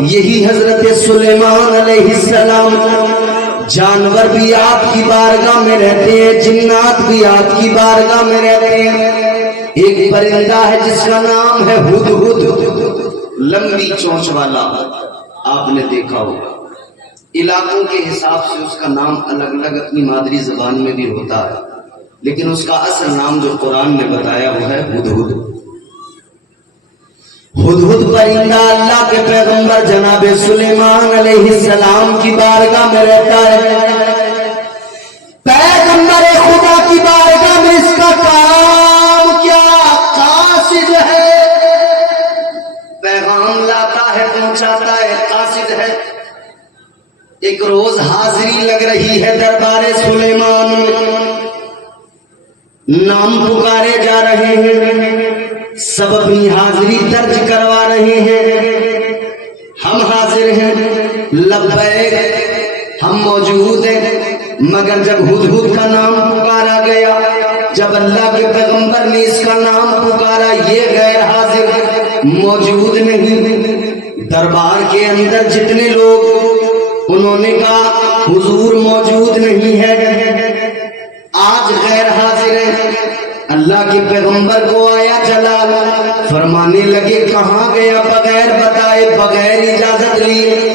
یہی حضرت سلیمان علیہ السلام، جانور بھی آپ کی بارگاہ میں رہتے ہیں، جنات بھی آپ کی بارگاہ میں رہتے ہیں۔ ایک پرندہ ہے جس کا نام ہے ہدہد، لمبی چونچ والا، آپ نے دیکھا ہوگا۔ علاقوں کے حساب سے اس کا نام الگ الگ اپنی مادری زبان میں بھی ہوتا ہے، لیکن اس کا اصل نام جو قرآن نے بتایا وہ ہے ہدہد۔ ہدہد پرندہ اللہ کے پیغمبر جناب سلیمان علیہ السلام کی بارگاہ میں رہتا ہے۔ پیغمبر خدا کی بارگاہ میں اس کا کام کیا؟ قاصد ہے، پیغام لاتا ہے، پہنچاتا ہے، قاصد ہے۔ ایک روز حاضری لگ رہی ہے دربار سلیمان میں، نام پکارے جا رہے ہیں، سب اپنی حاضری درج کروا رہے ہیں۔ ہم حاضر ہیں، لبیک، ہم موجود ہیں۔ مگر جب ہدہد کا نام پکارا گیا، جب اللہ کے پیغمبر نے اس کا نام پکارا، یہ غیر حاضر، موجود نہیں۔ دربار کے اندر جتنے لوگ، انہوں نے کہا حضور موجود نہیں ہے، آج غیر حاضر ہے۔ اللہ کے پیغمبر کو آیا چلا، فرمانے لگے کہاں گیا بغیر بتائے، بغیر اجازت لیے؟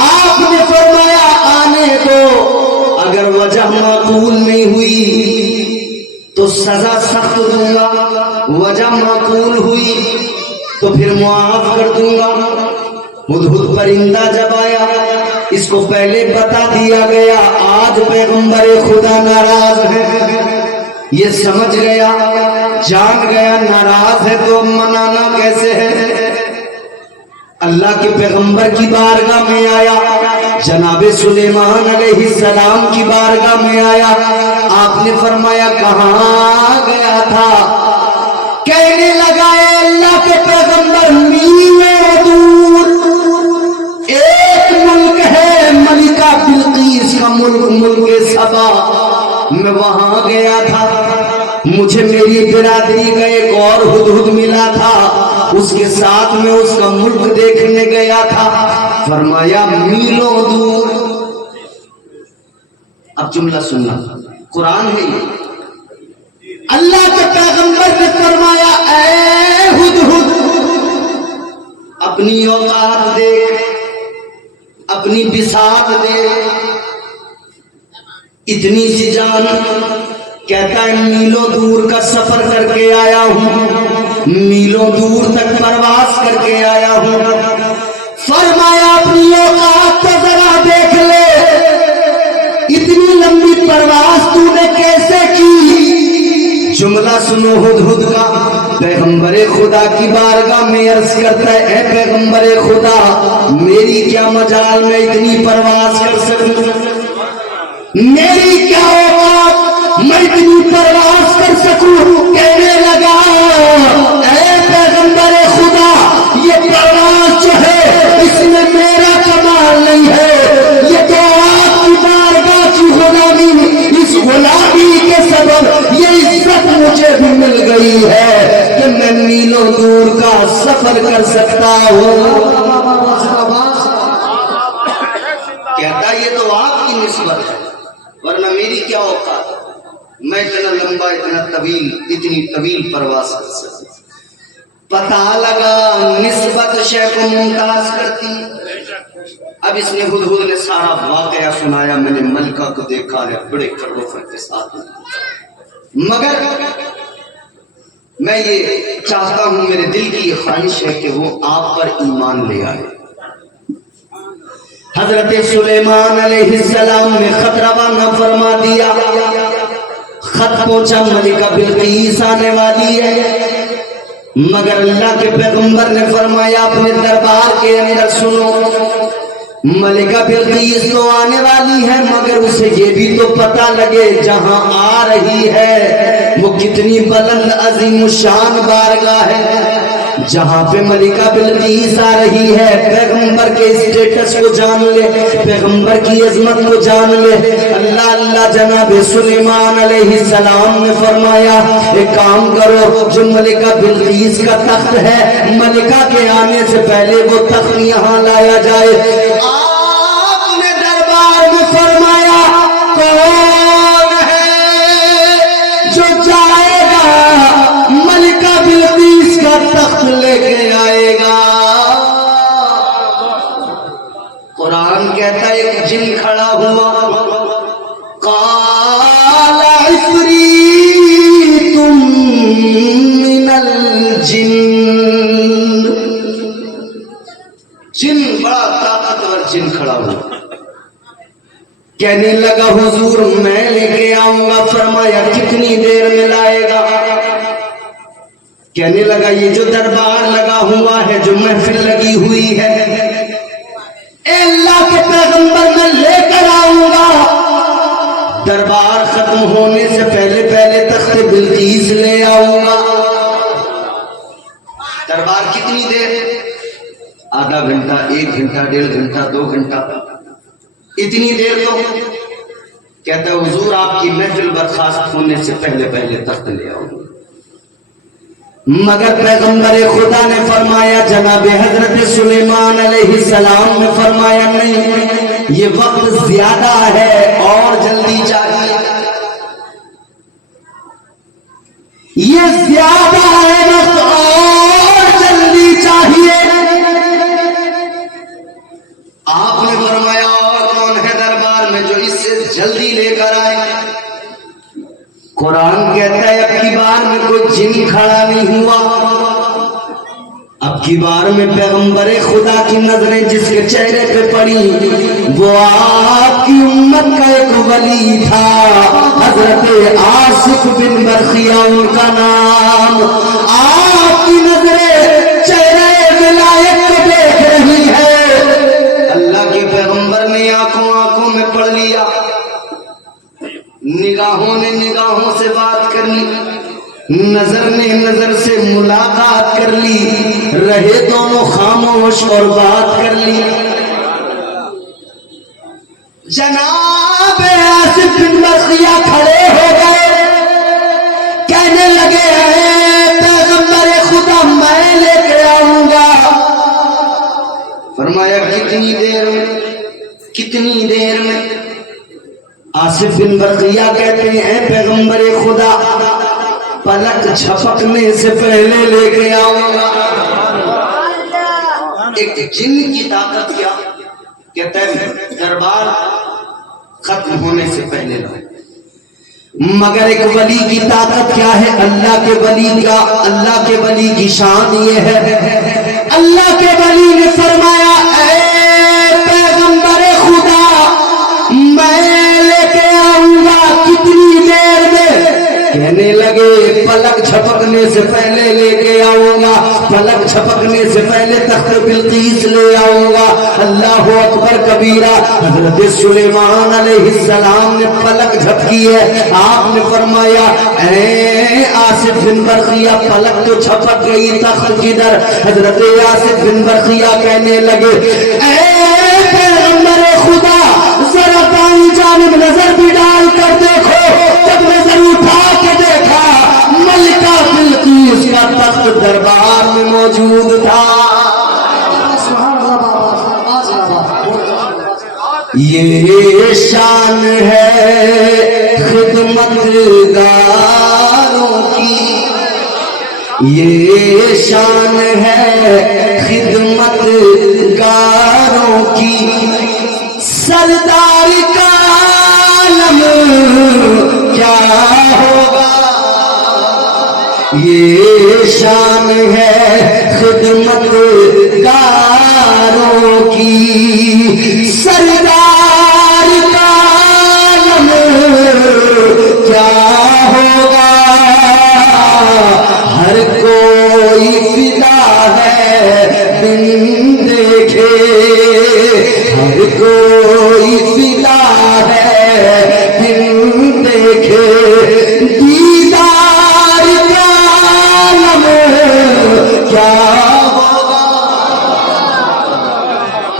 آپ نے فرمایا آنے دو، اگر وجہ معقول نہیں ہوئی تو سزا سخت دوں گا، وجہ معقول ہوئی تو پھر معاف کر دوں گا۔ ہدہد پرندہ جب آیا، اس کو پہلے بتا دیا گیا آج پیغمبر خدا ناراض ہے، یہ سمجھ گیا، جان گیا ناراض ہے تو منانا کیسے ہے۔ اللہ کے پیغمبر کی بارگاہ میں آیا، جناب سلیمان علیہ السلام کی بارگاہ میں آیا، آپ نے فرمایا کہاں گیا تھا؟ کہنے لگا اے اللہ کے پیغمبر، میلوں دور ایک ملک ہے ملکہ بلقیس کا ملک، ملک سبا، میں وہاں گیا تھا، مجھے میری برادری کا ایک اور ہدہد ملا تھا، اس کے ساتھ میں اس کا ملک دیکھنے گیا تھا۔ فرمایا میلوں دور۔ اب جملہ سننا، قرآن ہے یہ۔ اللہ کے پیغمبر نے فرمایا اے ہدہد، اپنی اوقات دے، اپنی بساط دے، اتنی سی جان۔ کہتا ہے میلوں دور کا سفر کر کے آیا ہوں، میلوں دور تک پرواز کر کے آیا ہوں۔ فرمایا اپنی اوقات تو ذرا دیکھ لے، اتنی لمبی پرواز تو نے کیسے کی؟ جملہ سنو ہدہد کا، پیغمبر خدا کی بارگاہ میں عرض کرتا ہے اے پیغمبر خدا، میری کیا مجال میں اتنی پرواز کر سکوں، میری کیا اوقات میں اتنی پرواز کر سکوں؟ کہنے لگا اے پیغمبر خدا، یہ پرواز جو ہے اس میں میرا کمال نہیں ہے، یہ تو آپ کی بارگاہ کی غلامی، اس غلامی کے سبب یہ عزت مجھے بھی مل گئی ہے کہ میں میلوں دور کا سفر کر سکتا ہوں۔ کہتا یہ تو آپ کی نسبت ہے، ورنہ میری کیا اوقات، میں اتنا لمبا، اتنا طویل، اتنی طویل پرواز کر سکتا۔ پتہ لگا نسبت شے کو ممتاز کرتی۔ اب اس نے ہدہد نے سارا واقعہ سنایا، میں نے ملکہ کو دیکھا ہے بڑے کروفر کے ساتھ، مگر میں یہ چاہتا ہوں، میرے دل کی یہ خواہش ہے کہ وہ آپ پر ایمان لے آئے۔ حضرت سلیمان علیہ السلام نے خط روانہ فرما دیا، خط پہنچا ملکہ بلقیس آنے والی ہے، مگر اللہ کے پیغمبر نے فرمایا اپنے دربار کے اندر سنو، ملکہ بلقیس تو آنے والی ہے، مگر اسے یہ بھی تو پتہ لگے جہاں آ رہی ہے وہ کتنی بلند عظیم الشان بارگاہ ہے۔ جہاں پہ ملکہ بلقیس آ رہی ہے، پیغمبر کے کے اسٹیٹس کو جان لے، پیغمبر کی عظمت کو جان لے۔ اللہ اللہ جناب سلیمان علیہ السلام نے فرمایا ایک کام کرو، جو ملکہ بلقیس کا تخت ہے ملکہ کے آنے سے پہلے وہ تخت یہاں لایا جائے۔ آپ نے دربار میں فرمایا کون ہے جو جائے گا ملکہ بلقیس کا تخت لے کے آئے گا؟ قرآن کہتا ہے ایک جن کھڑا ہوا، قال عفریت من الجن، جن بڑا طاقتور جن کھڑا ہوا، کہنے لگا حضور میں لے کے آؤں گا۔ فرمایا کتنی دیر میں لائے گا؟ کہنے لگا یہ جو دربار لگا ہوا ہے، جو محفل لگی ہوئی ہے، اے اللہ کے پیغمبر میں لے کر آؤں گا، دربار ختم ہونے سے پہلے پہلے تخت بلقیس لے آؤں گا۔ دربار کتنی دیر؟ آدھا گھنٹہ، ایک گھنٹہ، 1.5 گھنٹہ، 2 گھنٹہ، اتنی دیر تو کہتا ہے حضور آپ کی محفل برخاست ہونے سے پہلے پہلے تخت لے آؤں گا۔ مگر پیغمبر خدا نے فرمایا، جناب حضرت سلیمان علیہ السلام نے فرمایا نہیں، یہ وقت زیادہ ہے اور جلدی چاہیے، یہ زیادہ ہے وقت اور جلدی چاہیے۔ آپ نے فرمایا اور کون ہے دربار میں جو اس سے جلدی لے کر آئے؟ قرآن کہتا ہے اب کی بار میں کوئی جن کھڑا نہیں ہوا، اب کی بار میں پیغمبر خدا کی نظریں جس کے چہرے پہ پڑی وہ آپ کی امت کا ایک ولی تھا، حضرت آصف بن برخیہ ان کا نام۔ آپ کی نظریں چہرے ولایت کو دیکھ رہی ہے، اللہ کے پیغمبر نے آنکھوں میں پڑھ لیا، نگاہوں نے نگاہوں سے بات کر لی، نظر نے نظر سے ملاقات کر لی، رہے دونوں خاموش اور بات کر لی۔ جناب آصف بن برخیہ کھڑے ہو گئے، کہنے لگے اے پیغمبر خدا میں لے کے آؤں گا۔ فرمایا کتنی دیر میں؟ کتنی دیر میں؟ آصف بن برخیہ کہتے ہیں پیغمبر خدا پلک جھپکنے سے پہلے لے کے آؤں گا۔ ایک جن کی طاقت کیا کہتا ہے دربار ختم ہونے سے پہلے لاؤ، مگر ایک ولی کی طاقت کیا ہے؟ اللہ کے ولی کا، اللہ کے ولی کی شان یہ ہے، اللہ کے ولی نے فرمایا اے پیغمبر خدا میں لے کے آؤں گا، کتنی دیر میں؟ کہنے لگے پلک جھپکنے سے پہلے لے کے آؤں گا، پلک جھپکنے سے پہلے تخت بلقیس لے آؤں گا۔ اللہ اکبر کبیرہ۔ حضرت سلیمان علیہ السلام نے پلک جھپکی ہے، آپ نے فرمایا اے آصف بن برخیہ پلک تو جھپک گئی، تخت کدھر؟ حضرت آصف بن برخیہ کہنے لگے اے پیغمبر خدا ذرا بائیں جانب نظر بھی ڈال کر دیکھو۔ جب نظر اٹھا کے دیکھا ملکہ بلقیس کا تخت دربار میں موجود تھا۔ یہ شان ہے خدمت گاروں کی، یہ شان ہے خدمت گاروں کی، سردار کا عالم کیا ہوگا؟ یہ شان ہے خدمت گاروں کی، سردار کا عالم کیا ہوگا؟ ہر کوئی فدا ہے بن دیکھے، ہر کوئی فدا ہے بن دیکھے، دیدار کا عالم کیا ہوگا؟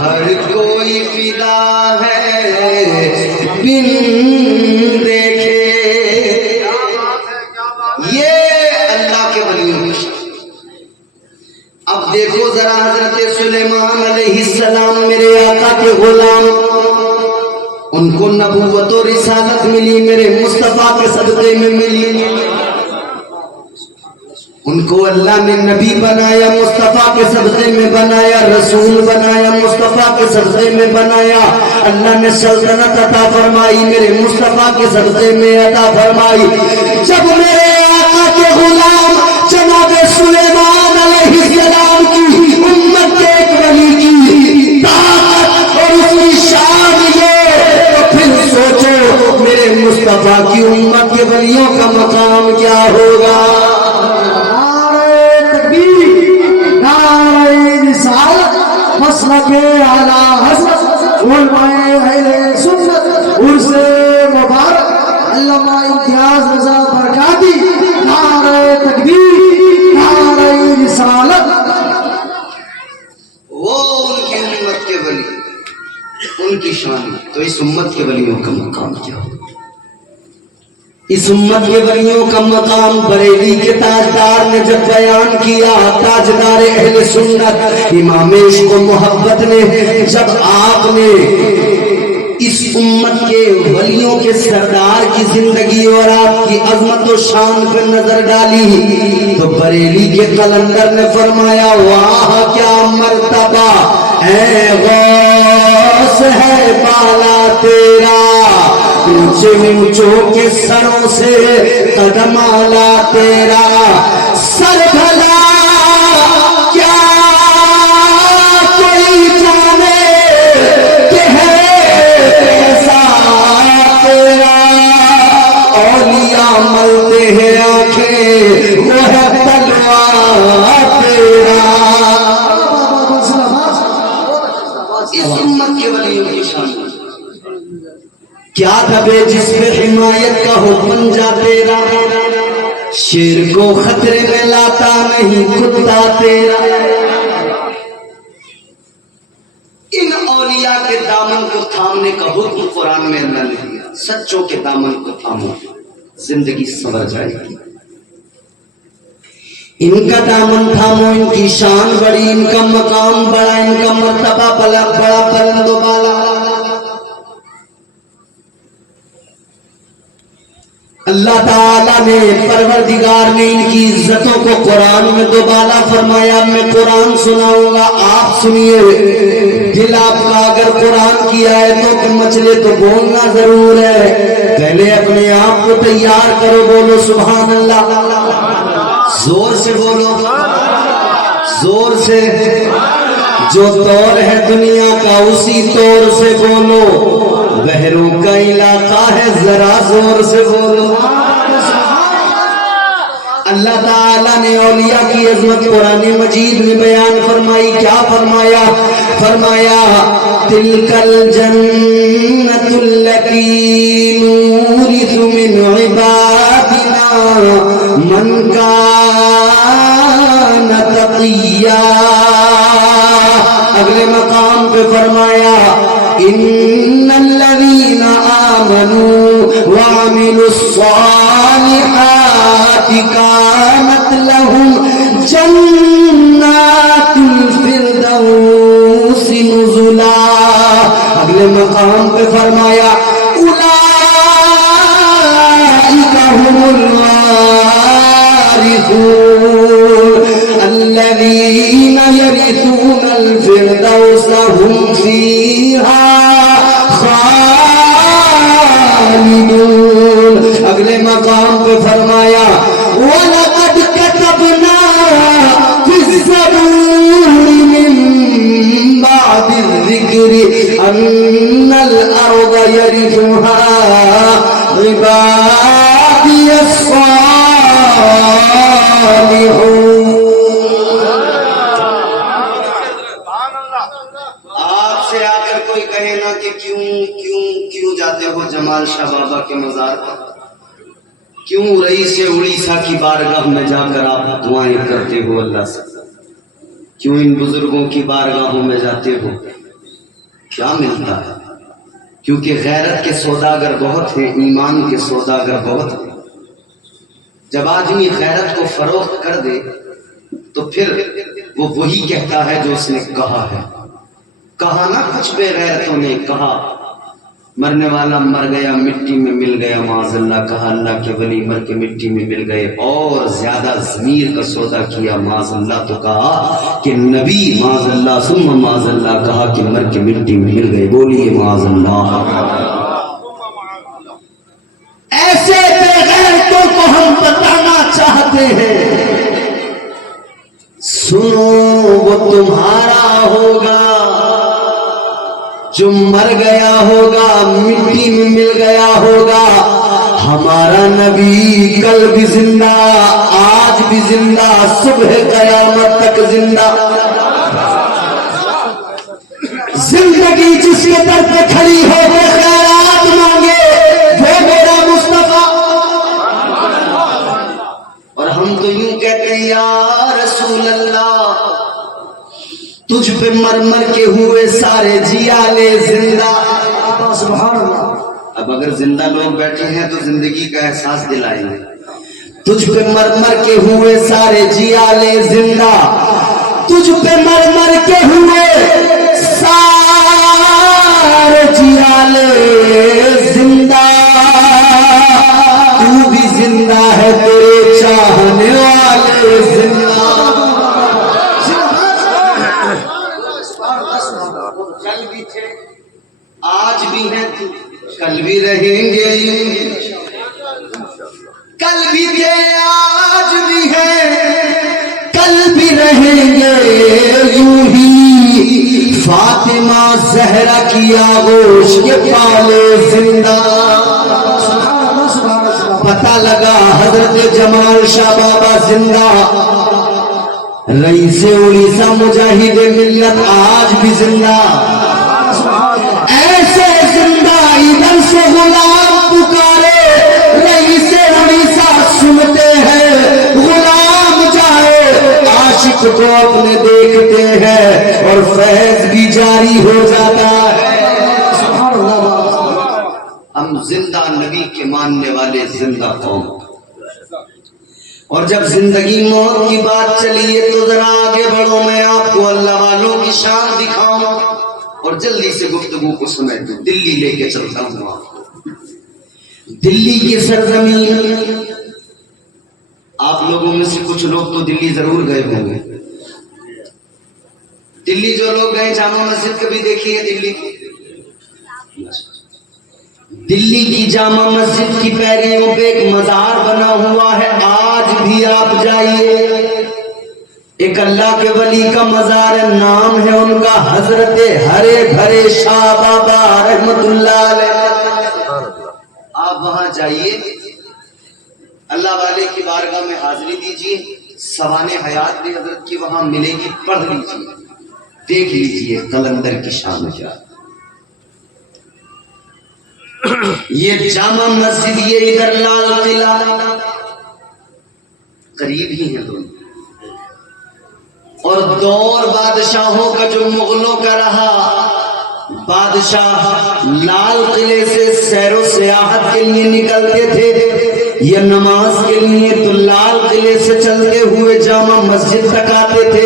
ہر کوئی فدا ہے بن دیکھے. یہ اللہ کے ولیوں کی شان. اب دیکھو ذرا حضرت سلیمان علیہ السلام میرے آقا کے غلام، ان کو نبوت و رسالت ملی میرے مصطفیٰ کے صدقے میں ملی. ان کو اللہ نے نبی بنایا، مصطفیٰ کے صدقے میں بنایا، رسول بنایا، مصطفیٰ کے صدقے میں بنایا. اللہ نے سلطنت عطا فرمائی میرے مصطفیٰ کے صدقے میں عطا فرمائی. جب میرے آقا کے غلام جناب سلیمان علیہ السلام کی امت کے ایک ولی کی طاقت اور اس کی شان یہ، تو پھر سوچو میرے مصطفیٰ کی امت کے ولیوں کا مقام کیا ہوگا. مسلک اعلیٰ حضرت علماء اہل سنت عرص مبارک علامہ امتیاز رضا برکاتی، نعرہ تکبیر، نعرہ رسالت. وہ ان کی امت کے ولی، ان کی شان. تو اس امت کے ولیوں کا مقام کیا ہوگا؟ اس امت کے ولیوں کا مقام بریلی کے تاجدار نے جب بیان کیا، تاجدار اہل سنت امام عشق و محبت نے جب آپ نے اس امت کے ولیوں کے سردار کی زندگی اور آپ کی عظمت و شان پر نظر ڈالی، تو بریلی کے قلندر نے فرمایا واہ کیا مرتبہ ہے غوث ہے بالا تیرا، اونچے اونچوں کے سروں سے قدم آلا تیرا. سر بھلا کیا کوئی جانے کہ ہے کیسا تیرا، اولیاء ملتے ہیں آنکھیں وہ ہے تلوار تیرا. اس امت کے ولیوں کی شان کیا دبے جس پہ حمایت کا حکم جا تیرا، شیر کو خطرے میں لاتا نہیں کتا تیرا. ان اولیاء کے دامن کو تھامنے کا حکم قرآن میں اللہ نے دیا. سچوں کے دامن کو تھامو، زندگی سنور جائے گی. ان کا دامن تھامو، ان کی شان بڑی، ان کا مقام بڑا، ان کا مرتبہ بڑا بلند و بالا. اللہ تعالیٰ نے پروردگار نے ان کی عزتوں کو قرآن میں دوبالا فرمایا. میں قرآن سناؤں گا، آپ سنیے. دل آپ کا اگر قرآن کی آیتوں کے مچلے تو بولنا ضرور ہے. پہلے اپنے آپ کو تیار کرو، بولو سبحان اللہ، زور سے بولو، زور سے. جو طور ہے دنیا کا اسی طور سے بولو. بحروں کا علاقہ ہے ذرا زور سے بولو. اللہ تعالیٰ نے اولیاء کی عظمت قرآن مجید میں بیان فرمائی. کیا فرمایا؟ فرمایا تلک الجنت التی نورث من عبادنا من کان تقیا. اگلے مقام پہ فرمایا ان الذین آمنوا وعملوا الصالحات کانت لهم جنات الفردوس نزلا. اگلے مقام پہ فرمایا اولئک هم الوارثون الذین یرثون الفردوس هم فیہا خالدون. اگلے مقام پہ فرمایا وَلَقَدْ كَتَبْنَا فِي الزَّبُورِ مِن بَعْدِ الذِّكْرِ أَنَّ الْأَرْضَ يَرِثُهَا عِبَادِيَ الصَّالِحُونَ. آپ سے آ کر کوئی کہے نا کہ کیوں جاتے ہو جمال شاہ بابا کے مزار پر، کیوں رئیس اڑیسہ کی بارگاہ میں جا کر آپ دعائیں کرتے ہو اللہ سے، کیوں ان بزرگوں کی بارگاہوں میں جاتے ہو. کیا ملتا ہے؟ کیونکہ غیرت کے سوداگر بہت ہیں، ایمان کے سوداگر بہت ہیں۔ جب آدمی غیرت کو فروخت کر دے تو پھر وہ وہی کہتا ہے جو اس نے کہا ہے۔ کہا نہ کچھ بے غیرتوں نے، کہا مرنے والا مر گیا مٹی میں مل گیا معاذ اللہ، کہا اللہ کے ولی مر کے مٹی میں مل گئے، اور زیادہ ضمیر کا سودا کیا معاذ اللہ، تو کہا کہ نبی معاذ اللہ ثم معاذ اللہ، کہا کہ مر کے مٹی میں مل گئے، بولیے معاذ اللہ۔ ایسے بے غیرتوں کو ہم بتانا چاہتے ہیں، سنو وہ تمہارا ہوگا جو مر گیا ہوگا مٹی میں مل گیا ہوگا، ہمارا نبی کل بھی زندہ، آج بھی زندہ، صبح قیامت تک زندہ۔ زندگی جس کے در پہ کھڑی ہو وہ خیرات مانگے، وہ میرا مصطفیٰ۔ اور ہم تو یوں کہتے ہیں یا رسول اللہ، تجھ پہ مر مر کے ہوئے سارے جیالے زندہ۔ سبحان اللہ۔ اب اگر زندہ لوگ بیٹھے ہیں تو زندگی کا احساس دلائیں گے۔ تجھ پہ مر مر کے ہوئے سارے جیالے زندہ، تجھ پہ مر مر کے ہوئے سارے جیالے زندہ، تو بھی زندہ ہے تیرے چاہنے والے زندہ۔ کل بھی تھے آج بھی ہیں، کل بھی رہیں گے، کل بھی تھے آج بھی ہیں، کل بھی رہیں گے یوں ہی، فاطمہ زہرا کی آغوش کے پالے زندہ۔ پتہ لگا حضرت جمال شاہ بابا زندہ، رئیس اڑیسہ مجاہد ملت آج بھی زندہ، ایسے زندہ ادھر سے غلام پکارے، رئیس اڑیسہ سنتے ہیں، غلام جائے عاشق کو اپنے دیکھتے ہیں، اور فیض بھی جاری ہو جاتا ہے۔ ہم زندہ نبی کے ماننے والے زندہ قوم، اور جب زندگی موت کی بات چلی ہے تو ذرا آگے بڑھو، میں آپ کو اللہ والوں کی شان دکھاؤں، اور جلدی سے گفتگو کو سمیٹ دوں۔ دلی لے کے چلتا ہوں آپ کو، دلی کی سرزمین۔ آپ لوگوں میں سے کچھ لوگ تو دلی ضرور گئے ہوں گے۔ دلی جو لوگ گئے جامع مسجد کبھی دیکھی ہے دلی کی؟ دلی کی جامع مسجد کی پیریوں پہ ایک مزار بنا ہوا ہے، آج بھی آپ جائیے، ایک اللہ کے ولی کا مزار ہے، نام ہے ان کا حضرت ہرے بھرے شاہ بابا رحمت اللہ علیہ۔ آپ وہاں جائیے، اللہ والے کی بارگاہ میں حاضری دیجیے، سوانح حیات بھی حضرت کی وہاں ملے گی، پڑھ لیجیے، دیکھ لیجیے قلندر کی شان کیا۔ یہ جامع مسجد، یہ ادھر لال قلعہ، قریب ہی ہیں دونوں، اور دور بادشاہوں کا جو مغلوں کا رہا، بادشاہ لال قلعے سے سیر و سیاحت کے لیے نکلتے تھے یا نماز کے لیے، تو لال قلعے سے چلتے ہوئے جامع مسجد تک آتے تھے،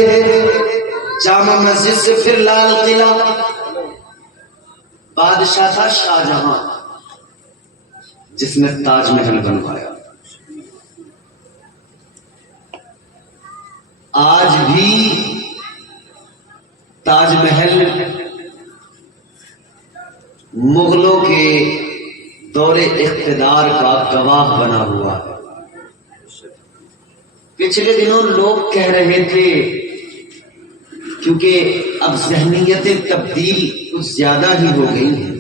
جامع مسجد سے پھر لال قلعہ۔ بادشاہ تھا شاہ جہاں، جس نے تاج محل بنوایا۔ آج بھی تاج محل مغلوں کے دور اقتدار کا گواہ بنا ہوا ہے۔ پچھلے دنوں لوگ کہہ رہے تھے، کیونکہ اب ذہنیتیں تبدیل کچھ زیادہ ہی ہو گئی ہیں،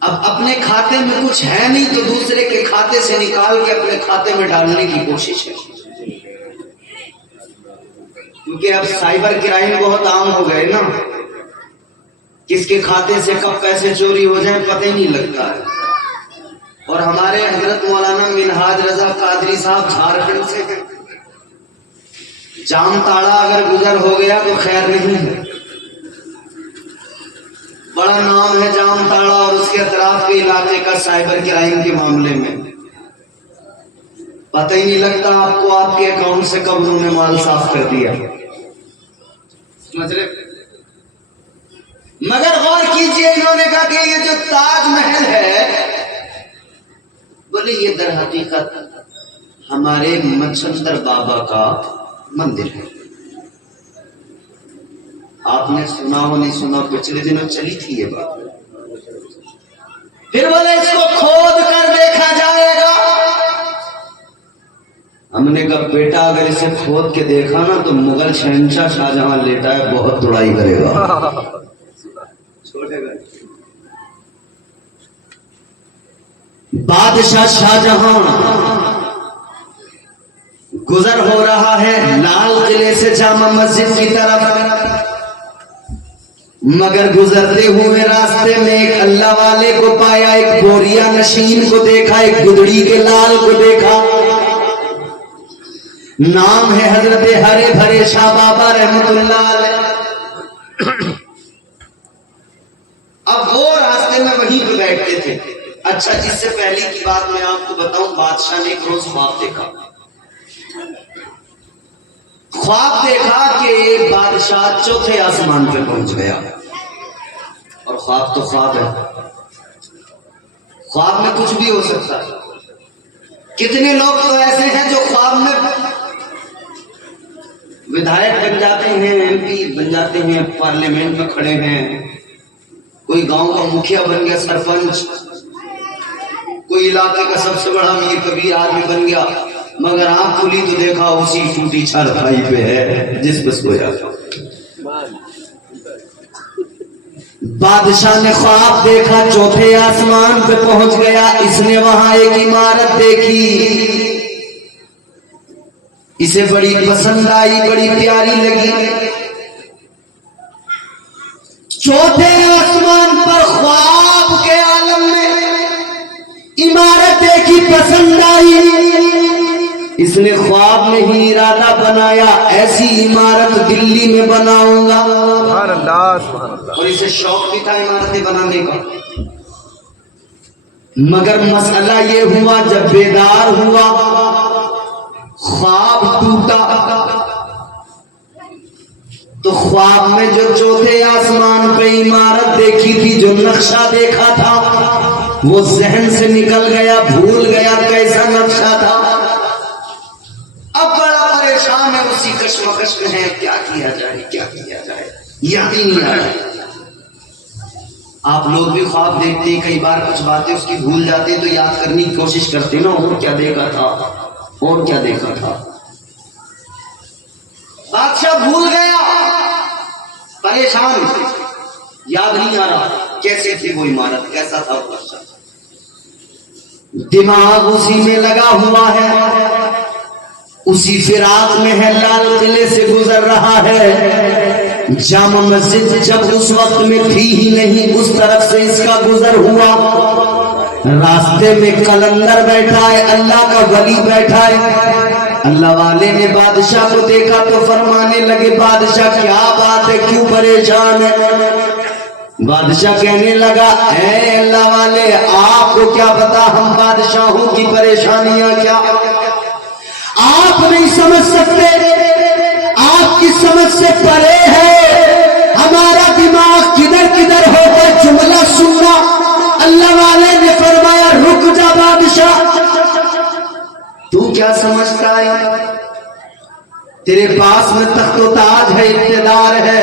اب اپنے کھاتے میں کچھ ہے نہیں تو دوسرے کے کھاتے سے نکال کے اپنے کھاتے میں ڈالنے کی کوشش ہے، کیونکہ اب سائبر کرائم بہت عام ہو گئے نا، کس کے کھاتے سے کب پیسے چوری ہو جائیں پتہ ہی نہیں لگتا ہے۔ اور ہمارے حضرت مولانا منہاج رضا قادری صاحب جھارکھنڈ سے ہیں، جام تاڑا اگر گزر ہو گیا تو خیر نہیں ہے، جام تاڑا اور اس کے اطراف کے علاقے کا سائبر کرائم کے معاملے میں پتہ ہی نہیں لگتا آپ کو آپ کے اکاؤنٹ سے کب انہوں نے مال صاف کر دیا. سمجھ رہے؟ مگر غور کیجئے، انہوں نے کہا کہ یہ جو تاج محل ہے، بولے یہ در حقیقت ہمارے مچھندر بابا کا مندر ہے. آپ نے سنا ہو نہیں سنا، پچھلے دنوں چلی تھی یہ بات. پھر بولے اس کو کھود کر دیکھا جائے گا. ہم نے کہا بیٹا اگر اسے کھود کے دیکھا نا تو مغل شہنشاہ شاہجہاں لیٹا ہے بہت توڑائی کرے گا. چھوٹے گا. بادشاہ شاہجہاں گزر ہو رہا ہے لال قلعے سے جامع مسجد کی طرف، مگر گزرتے ہوئے راستے میں ایک اللہ والے کو پایا، ایک بوریا نشین کو دیکھا، ایک گدڑی کے لال کو دیکھا. نام ہے حضرت ہرے بھرے شاہ بابا رحمت اللہ علیہ. اب وہ راستے میں وہیں پہ بیٹھتے تھے. اچھا، جس سے پہلی کی بات میں آپ کو بتاؤں، بادشاہ نے ایک روز خواب دیکھا. خواب دیکھا کہ بادشاہ چوتھے آسمان پہ پہنچ گیا. اور خواب تو خواب ہے، خواب میں کچھ بھی ہو سکتا ہے. کتنے لوگ تو ایسے ہیں جو خواب میں ودھائک بن جاتے ہیں، ایم پی بن جاتے ہیں، پارلیمنٹ میں کھڑے ہیں، کوئی گاؤں کا مکھیا بن گیا، سرپنچ، کوئی علاقے کا سب سے بڑا امیر کبیر آدمی بن گیا، مگر آنکھ کھلی تو دیکھا اسی ٹوٹی چارپائی پہ ہے جس پر سویا تھا. بادشاہ نے خواب دیکھا، چوتھے آسمان پہ پہنچ گیا. اس نے وہاں ایک عمارت دیکھی، اسے بڑی پسند آئی، بڑی پیاری لگی. چوتھے آسمان پر خواب کے عالم میں عمارت دیکھی، پسند آئی. اس نے خواب میں ہی ارادہ بنایا ایسی عمارت دلی میں بناؤں گا. سبحان اللہ سبحان اللہ. اور اسے شوق بھی تھا عمارتیں بنانے کا. مگر مسئلہ یہ ہوا، جب بیدار ہوا خواب ٹوٹا تو خواب میں جو چوتھے آسمان پہ عمارت دیکھی تھی، جو نقشہ دیکھا تھا، وہ ذہن سے نکل گیا، بھول گیا کیسا نقشہ تھا. اب بڑا پریشان ہے، اسی کشمکش میں ہے، کیا کیا جائے کیا کیا جائے، یاد ہی نہیں آ رہا. آپ لوگ بھی خواب دیکھتے ہیں، کئی بار کچھ باتیں اس کی بھول جاتے تو یاد کرنے کی کوشش کرتے نا، اور کیا دیکھا تھا اور کیا دیکھا تھا. بادشاہ بھول گیا، پریشان، یاد نہیں آ رہا کیسے تھی وہ عمارت، کیسا تھا وہ نقشہ. دماغ اسی میں لگا ہوا ہے، اسی فراق میں ہے، لال قلعے سے گزر رہا ہے. جامع مسجد جب اس وقت میں تھی ہی نہیں، اس طرف سے اس کا گزر ہوا. راستے میں قلندر بیٹھا ہے، اللہ کا ولی بیٹھا ہے. اللہ والے نے بادشاہ کو دیکھا تو فرمانے لگے، بادشاہ کیا بات ہے، کیوں پریشان ہے؟ بادشاہ کہنے لگا، اے اللہ والے، آپ کو کیا پتا ہم بادشاہوں کی پریشانیاں کیا آپ نہیں سمجھ سکتے، آپ کی سمجھ سے پرے ہے. ہمارا دماغ کدھر کدھر ہوتا جملہ سننا. اللہ والے نے فرمایا، رک جا بادشاہ، تو کیا سمجھتا ہے؟ تیرے پاس میں تخت و تاج ہے، اقتدار ہے،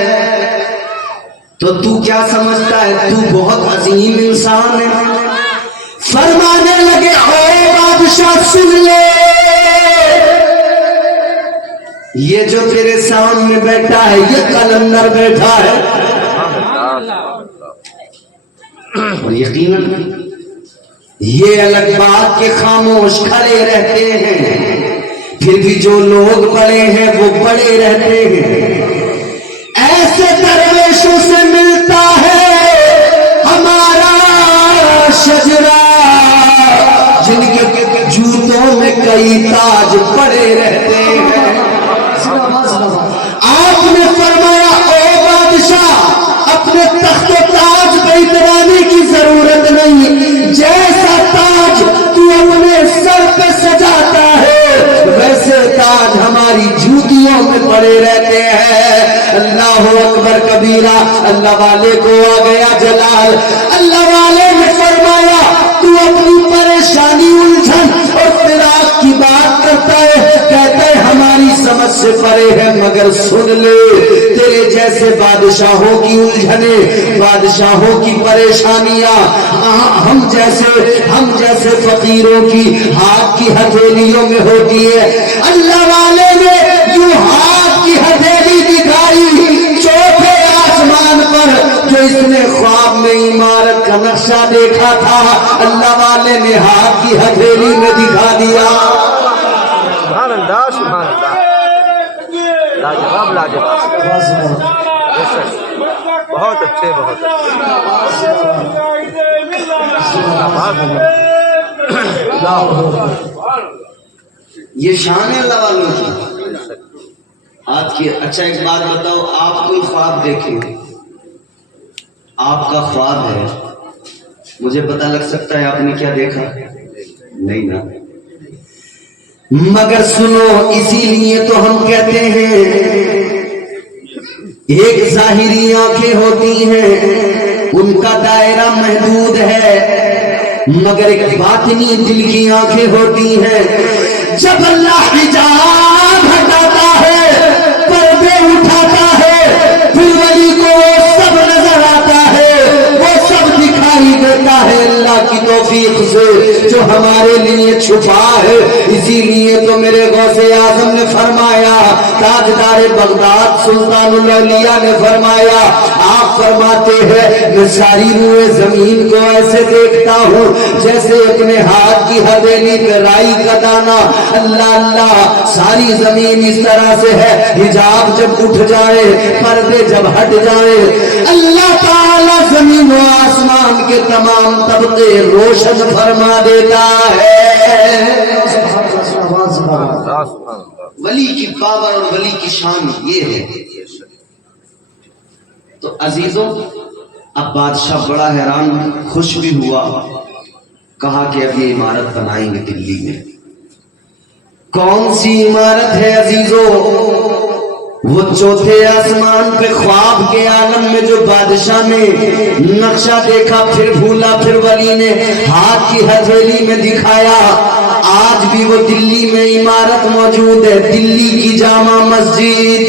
تو تو کیا سمجھتا ہے؟ تو بہت عظیم انسان ہے. فرمانے لگے، اے بادشاہ سن لے، یہ جو تیرے سامنے بیٹھا ہے یہ قلندر بیٹھا ہے. اور یقیناً یہ الگ بات کے خاموش کھڑے رہتے ہیں، پھر بھی جو لوگ بڑے ہیں وہ بڑے رہتے ہیں. ایسے درویشوں سے ملتا ہے ہمارا شجرا، جن کے جوتوں میں کئی تاج پڑے رہتے ہیں. آپ نے فرمایا، اے بادشاہ، اپنے تخت و تاج پہ اترانے کی پڑے رہتے ہیں. اللہ اکبر کبیرہ. اللہ والے کو آ گیا جلال. اللہ والے نے فرمایا تو اپنی پریشانی الجھن اور فراق کی بات کرتا ہے, کہتا ہے ہماری سمجھ سے پرے ہے, مگر سن لے تیرے جیسے بادشاہوں کی الجھنیں, بادشاہوں کی پریشانیاں ہم جیسے فقیروں کی ہاتھ کی ہتھیلیوں میں ہوتی ہے. اللہ والے نے جو ہاتھ کی ہتھیلی دکھائی چوتھے آسمان پر, جو اس نے خواب میں عمارت کا نقشہ دیکھا تھا, اللہ والے نے ہاتھ کی ہتھیلی میں دکھا دیا. سبحان اللہ سبحان اللہ. لاجواب لاجواب. بہت اچھے بہت یہ شان ہے اللہ والوں کی. آج کی اچھا ایک بات بتاؤ, آپ کوئی خواب دیکھیں, آپ کا خواب ہے, مجھے پتہ لگ سکتا ہے آپ نے کیا دیکھا؟ نہیں نا. مگر سنو, اسی لیے تو ہم کہتے ہیں ایک ظاہری آنکھیں ہوتی ہیں, ان کا دائرہ محدود ہے, مگر ایک باطنی دل کی آنکھیں ہوتی ہیں. جب اللہ حجاب ہٹاتا ہے, پردے اٹھاتا ہے, پھر ولی کو سب نظر آتا ہے, وہ سب دکھائی دیتا ہے اللہ کی توفیق سے جو ہمارے لیے چھپا ہے. اسی لیے تو میرے غوث اعظم نے فرمایا, تاجدار بغداد سلطان الاولیاء نے فرمایا, آپ فرماتے ہیں میں ساری روئے زمین کو ایسے دیکھتا ہوں جیسے اپنے ہاتھ کی ہتھیلی پہ رائی کا دانا. اللہ اللہ, ساری زمین اس طرح سے ہے, حجاب جب اٹھ جائے, پردے جب ہٹ جائے, اللہ تعالی زمین و آسمان کے تمام طبقے روشن فرما دیتا ہے. ولی کی پاور اور ولی کی شان یہ ہے. تو عزیزوں, اب بادشاہ بڑا حیران خوش بھی ہوا, کہا کہ اب یہ عمارت بنائیں گے دلی میں. کون سی عمارت ہے عزیزوں؟ وہ چوتھے آسمان پہ خواب کے عالم میں جو بادشاہ نے نقشہ دیکھا, پھر بھولا, پھر ولی نے ہاتھ کی ہتھیلی میں دکھایا, آج بھی وہ دلی میں عمارت موجود ہے, دلی کی جامع مسجد.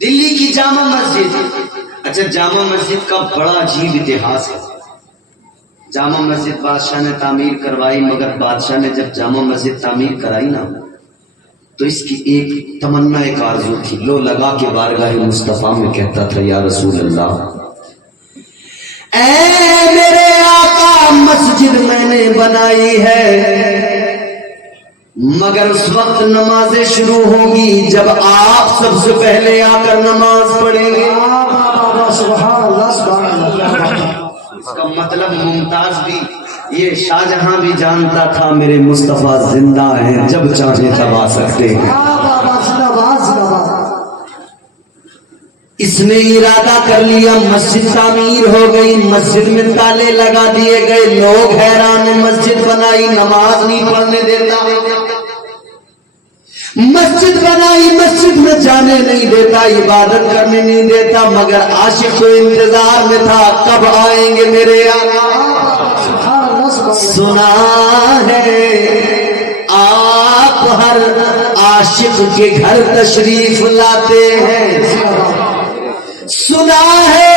دلی کی جامع مسجد. اچھا, جامع مسجد کا بڑا عجیب اتہاس ہے. جامع مسجد بادشاہ نے تعمیر کروائی, مگر بادشاہ نے جب جامع مسجد تعمیر کرائی نا, تو اس کی ایک تمنا, ایک آرزو تھی. لو لگا کے بارگاہ مصطفیٰ میں کہتا تھا, یا رسول اللہ, اے میرے آقا, مسجد میں نے بنائی ہے, مگر اس وقت نمازیں شروع ہوں گی جب آپ سب سے پہلے آ کر نماز پڑھیں گے. سبحان اللہ سبحان اللہ. اس کا مطلب ممتاز بھی, یہ شاہ جہاں بھی جانتا تھا میرے مصطفیٰ زندہ ہیں, جب چاہیں تب آ سکتے ہیں. اس نے ارادہ کر لیا, مسجد تعمیر ہو گئی, مسجد میں تالے لگا دیے گئے, لوگ حیران, مسجد بنائی, نماز نہیں پڑھنے دیتا, مسجد بنائی, مسجد میں جانے نہیں دیتا, عبادت کرنے نہیں دیتا, مگر عاشق کو انتظار میں تھا کب آئیں گے میرے آقا. سنا ہے آپ ہر عاشق کے گھر تشریف لاتے ہیں, سنا ہے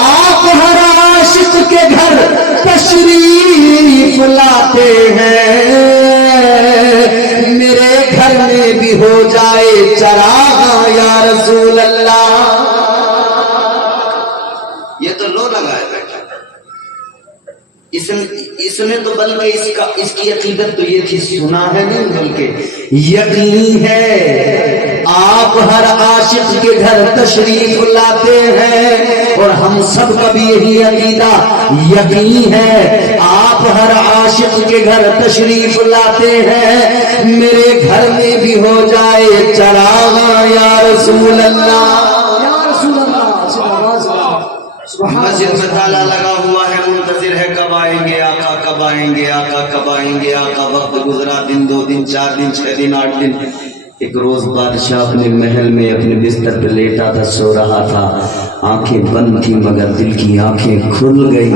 آپ ہر عاشق کے گھر تشریف لاتے ہیں, میرے گھر میں بھی ہو جائے چراغاں یا رسول اللہ. یہ تو لو لگا ہے بیٹا. اس نے تو بلکہ اس کی عقیدت تو یہ تھی, سنا ہے نہیں بلکہ یقین ہے آپ ہر عاشق کے گھر تشریف لاتے ہیں, اور ہم سب کا بھی یہی عقیدہ یقین ہے آپ ہر عاشق کے گھر تشریف لاتے ہیں, میرے گھر میں بھی ہو جائے چراغاں یا رسول اللہ. مسجد میں تالا لگا ہوا ہے, منتظر ہے کب آئیں گے آقا, کب آئیں گے آقا, کب آئیں گے آقا. وقت گزرا, دن, 2 دن, 4 دن, 6 دن, 8 دن, ایک روز بادشاہ اپنے محل میں اپنے بستر پہ لیٹا تھا، سو رہا تھا، آنکھیں بند تھی مگر دل کی آنکھیں کھل گئی۔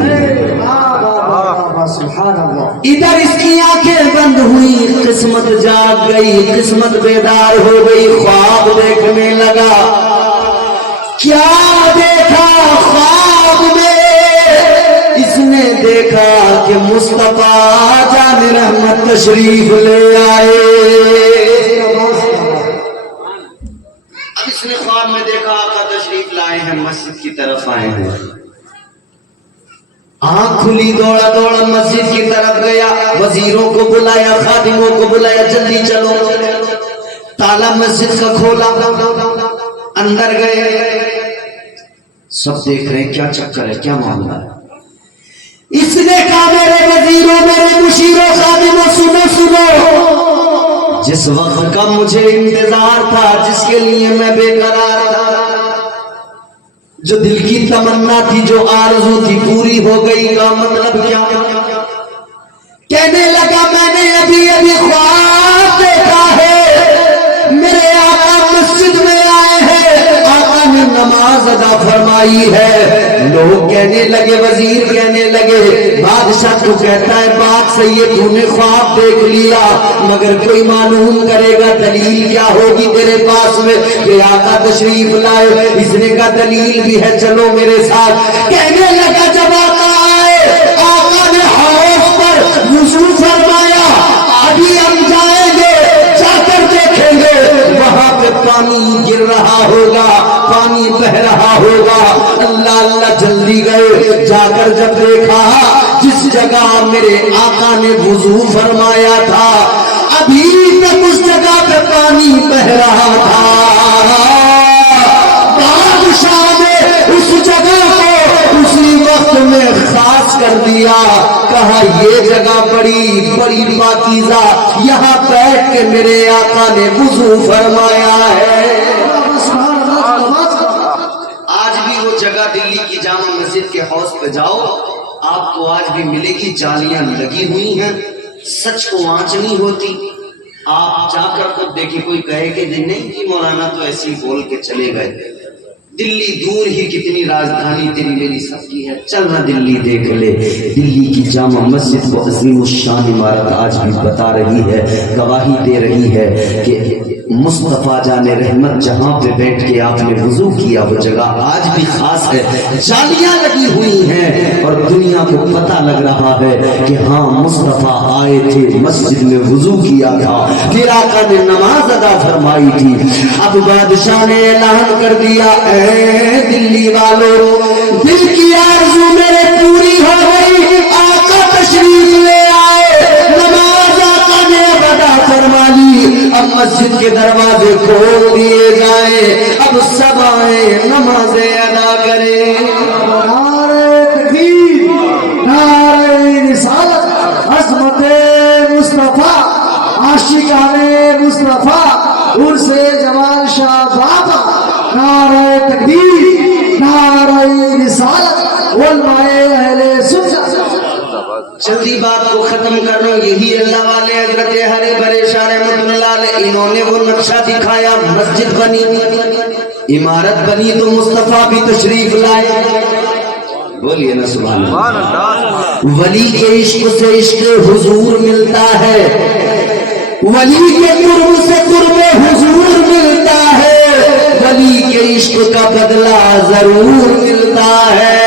ادھر اس کی آنکھیں بند ہوئی، قسمت جاگ گئی، قسمت بیدار ہو گئی، خواب دیکھنے لگا۔ کیا دیکھا خواب میں؟ اس نے دیکھا کہ مصطفیٰ جان رحمت تشریف لے آئے۔ اب اس نے خواب میں دیکھا آقا تشریف لائے ہیں، مسجد کی طرف آئے ہیں۔ آنکھ کھلی، دوڑا دوڑا مسجد کی طرف گیا، وزیروں کو بلایا، خادموں کو بلایا، جلدی چلو۔ تالا مسجد کا کھولا، اندر گئے، سب دیکھ رہے ہیں کیا چکر ہے، کیا معاملہ ہے۔ اس نے کہا میرے وزیروں، میرے مشیروں، خادموں، سنو سنو، جس وقت کا مجھے انتظار تھا، جس کے لیے میں بے قرار تھا، جو دل کی تمنا تھی، جو آرزو تھی، پوری ہو گئی۔ کا مطلب کیا؟ کہنے لگا میں نے ابھی ابھی خواب دیکھا ہے، میرے آقا مسجد میں آئے ہیں، آقا نے نماز ادا فرمائی ہے۔ لوگ کہنے لگے، وزیر کہنے لگے، بادشاہ تو کہتا ہے بات صحیح ہے، تو نے خواب دیکھ لیا، مگر کوئی معلوم کرے گا دلیل کیا ہوگی تیرے پاس میں کہ آقا تشریف لائے؟ اس نے کہا دلیل بھی ہے، چلو میرے ساتھ۔ کہنے لگا جب آقا آئے، آقا نے حوض پر وضو فرمایا، ابھی ہم جائیں گے، جا کر دیکھیں گے وہاں پہ پانی گر رہا ہوگا، پانی بہ رہا ہوگا۔ اللہ اللہ جلدی گئے، جا کر جب دیکھا جس جگہ میرے آقا نے وضو فرمایا تھا، ابھی تک اس جگہ پہ پانی بہ رہا تھا۔ بادشاہ نے اس جگہ کو اسی وقت میں خاص کر دیا، کہا یہ جگہ بڑی بڑی پاکیزہ، یہاں بیٹھ کے میرے آقا نے وضو فرمایا ہے۔ آج بھی وہ جگہ دلی کی جامع مسجد کے حوض پہ جاؤ، آپ کو آج بھی ملے گی، جالیاں لگی ہوئی ہیں، سچ کو آنچ نہیں ہوتی۔ آپ جا کر خود دیکھیں، کوئی کہے کہ نہیں جی مولانا تو ایسے ہی بول کے چلے گئے، دلی دور ہی کتنی راجدھانی تیری میری سب کی ہے، چل نہ دلی دیکھ لے۔ دلی کی جامع مسجد کو عظیم الشان عمارت آج بھی بتا رہی ہے، گواہی دے رہی ہے کہ مصطفیٰ جان رحمت جہاں پہ بیٹھ کے آپ نے وضو کیا وہ جگہ آج بھی خاص ہے، جالیاں لگی ہوئی ہیں اور دنیا کو پتہ لگ رہا ہے کہ ہاں مصطفیٰ آئے تھے، مسجد میں وضو کیا تھا، پھر آقا نے نماز ادا فرمائی تھی۔ اب بادشاہ نے اعلان کر دیا، اے دلی والوں، دل کی آرزو میرے پوری ہو گئی، آقا تشریف لے آئے، نماز آقا نے ادا فرما لی، اب مسجد کے دروازے کھول دیے جائیں، اب سب آئے نمازیں ادا کریں۔ نعرہ تکبیر، نعرہ رسالت، عظمت مصطفیٰ، عاشقان مصطفیٰ، عرس جمال شاہ بابا، نعرہ تکبیر، نعرہ رسالت، علماء اہل سنت۔ جلدی بات کو ختم کر لو، یہی اللہ والے حضرت ہرے بھرے شاہ رحمت اللہ علیہ، انہوں نے وہ نقشہ دکھایا، مسجد بنی، عمارت بنی تو مصطفیٰ بھی تشریف لائے، بولیے نا سبحان اللہ۔ ولی کے عشق سے عشق حضور ملتا ہے، ولی کے قرب سے قرب حضور ملتا ہے، ولی کے عشق کا بدلہ ضرور ملتا ہے۔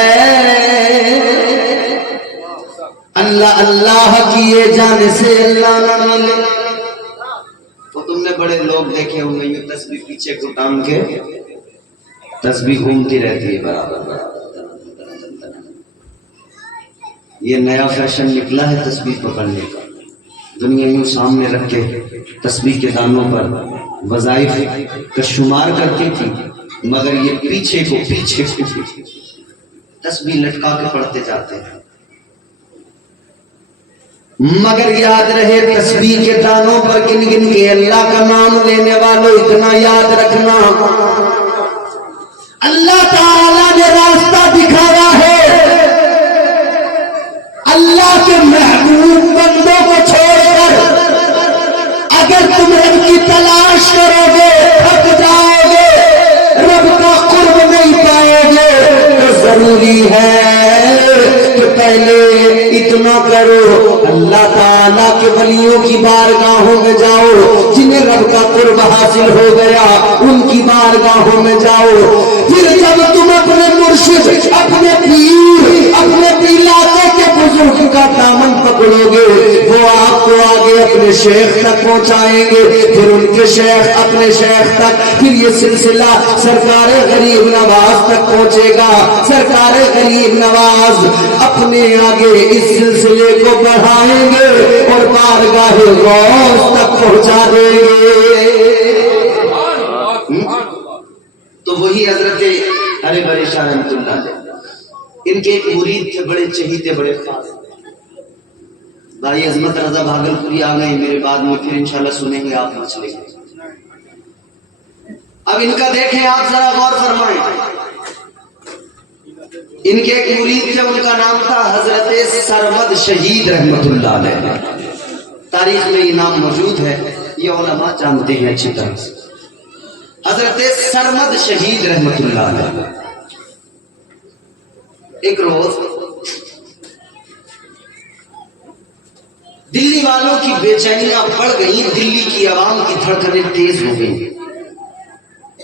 اللہ اللہ کیے جانے سے اللہ نہ ملے۔ تو تم نے بڑے لوگ دیکھے ہوں گے، یہ تسبیح پیچھے کو ٹانگ کے تسبیح گھومتی رہتی ہے برابر۔ یہ نیا فیشن نکلا ہے تسبیح پکڑنے کا، دنیا یوں سامنے رکھ کے تسبیح کے دانوں پر وظائف کا شمار کرتی تھی، مگر یہ پیچھے کو تسبیح لٹکا کے پڑھتے جاتے ہیں۔ مگر یاد رہے تسبیح کے دانوں پر گن گن کے اللہ کا نام لینے والوں اتنا یاد رکھنا، اللہ تعالیٰ نے راستہ دکھایا ہے، اللہ کے محبوب بندوں کو چھوڑ کر اگر تم رب کی تلاش کرو ضروری ہے کہ پہلے اتنا کرو اللہ تعالیٰ کے ولیوں کی بارگاہوں میں جاؤ، جنہیں رب کا قرب حاصل ہو گیا ان کی بارگاہوں میں جاؤ. پھر جب تم اپنے مرشد، اپنے پیر، اپنے علاقے کے بزرگ کا دامن پکڑو گے، وہ آپ کو آگے اپنے شیخ تک پہنچائیں گے، پھر ان کے شیخ اپنے شیخ تک، پھر یہ سلسلہ سرکار غریب نواز تک پہنچے گا. سرکار غریب نواز اپنے آگے اس سلسلے کو بڑھائیں گے اور بارگاہ غوث تک پہنچا دیں گے. تو وہی حضرت ارے بڑے شاہ رحمۃ اللہ علیہ، ان کے ایک مرید تھے، بڑے چہیتے، بڑے خاص. بھائی عظمت رضا بھاگلپوری آ گئے میرے بعد میں، پھر انشاءاللہ سنیں گے آپ مچلے گے. اب ان کا دیکھیں آپ ذرا غور فرمائیں. ان کے ایک مرید تھے، ان کا نام تھا حضرت سرمد شہید رحمت اللہ علیہ. تاریخ میں یہ نام موجود ہے، یہ علماء جانتے ہیں اچھی طرح سے. حضرت سرمد شہید رحمت اللہ علیہ ایک روز دلی والوں کی بے چینیاں بڑھ گئیں، دلی کی عوام کی دھڑکنیں تیز ہو گئیں.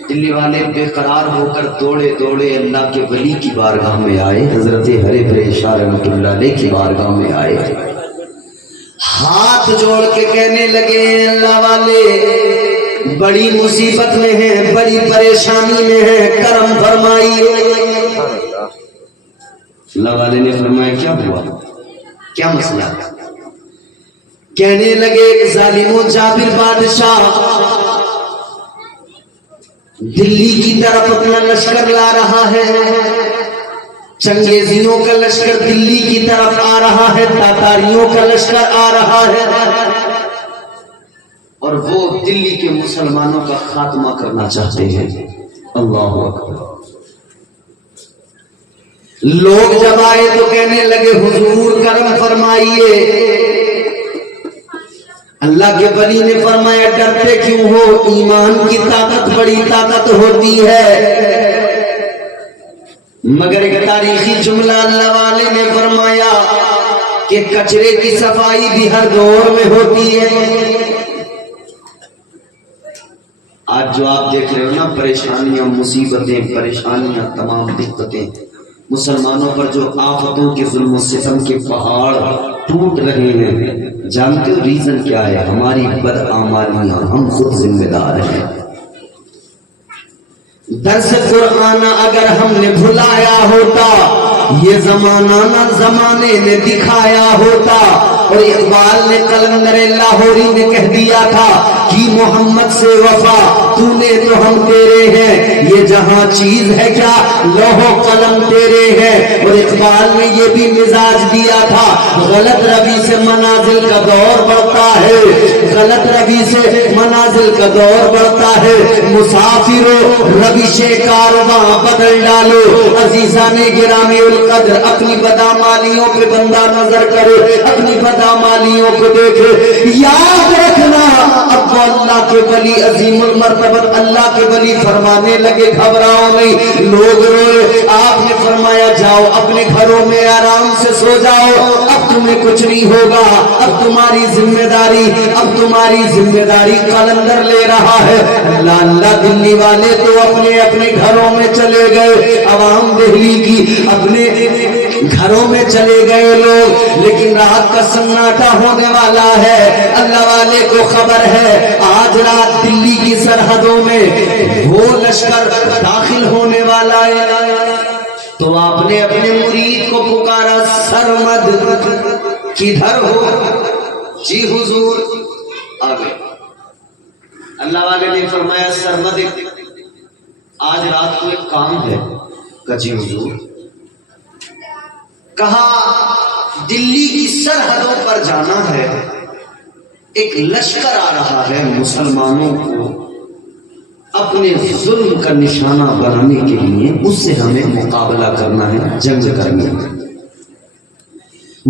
دلی والے بے قرار ہو کر دوڑے دوڑے اللہ کے ولی کی بارگاہ میں آئے، حضرت ہرے بھرے شاہ رحمۃ اللہ علیہ کی بارگاہ میں آئے، ہاتھ جوڑ کے کہنے لگے اللہ والے بڑی مصیبت میں ہیں، بڑی پریشانی میں ہیں، کرم فرمائیے. اللہ والے نے فرمایا کیا ہوا، کیا مسئلہ؟ کہنے لگے ظالم و جابر بادشاہ دلی کی طرف اپنا لشکر لا رہا ہے، چنگیزیوں کا لشکر دلی کی طرف آ رہا ہے، تاتاریوں کا لشکر آ رہا ہے، اور وہ دلی کے مسلمانوں کا خاتمہ کرنا چاہتے ہیں. اللہ اکبر. لوگ جب آئے تو کہنے لگے حضور کرم فرمائیے. اللہ کے ولی نے فرمایا ڈرتے کیوں ہو، ایمان کی طاقت بڑی طاقت ہوتی ہے. مگر ایک تاریخی جملہ اللہ والے نے فرمایا کہ کچرے کی صفائی بھی ہر دور میں ہوتی ہے. آج جو آپ دیکھ رہے ہو نا پریشانیاں، مصیبتیں، پریشانیاں، تمام دقتیں، مسلمانوں پر جو آفتوں کے ظلم و ستم کے پہاڑ ٹوٹ رہے ہیں، جانتے ہو ریزن کیا ہے؟ ہماری بدعمالیاں، ہم خود ذمہ دار ہیں. درس قرآن اگر ہم نے بھلایا ہوتا، یہ زمانہ نہ زمانے نے دکھایا ہوتا. اور اقبال نے قلندر لاہوری نے کہہ دیا تھا کہ محمد سے وفا تو نے تو ہم تیرے ہیں، یہ جہاں چیز ہے کیا لوح و قلم تیرے ہیں. اور اقبال نے یہ بھی مزاج دیا تھا غلط روی سے منازل کا دور بڑھتا ہے، غلط روی سے منازل کا دور بڑھتا ہے. مسافروں روش کارواں بدل ڈالو، عزیزان گرامی القدر اپنی بدعمالیوں پہ بندہ نظر کرے، اپنی بدعمالیوں کو دیکھے. یاد رکھنا اب وہ اللہ کے ولی عظیم المرتبت اللہ کے ولی فرمانے لگے گھبراؤ نہیں. لوگ روئے، آپ نے فرمایا جاؤ اپنے گھروں میں آرام سے سو جاؤ، اب تمہیں کچھ نہیں ہوگا، اب تمہاری ذمہ داری قلندر لے رہا ہے. اللہ اللہ دلی والے تو اپنے اپنے گھروں میں چلے گئے، عوام دہلی کی اپنے گھروں میں چلے گئے لوگ، لیکن رات کا سناٹا ہونے والا ہے. اللہ والے کو خبر ہے آج رات دلی کی سرحدوں میں وہ لشکر داخل ہونے والا ہے. تو آپ نے اپنے مرید کو پکارا سرمد کدھر ہو؟ جی حضور آ گئے. اللہ والے نے فرمایا سرمد آج رات کو ایک کام ہے. کہا جی حضور. کہا دلی کی سرحدوں پر جانا ہے، ایک لشکر آ رہا ہے، مسلمانوں کو اپنے ظلم کا نشانہ بنانے کے لیے اس سے ہمیں مقابلہ کرنا ہے، جنگ کرنی ہے.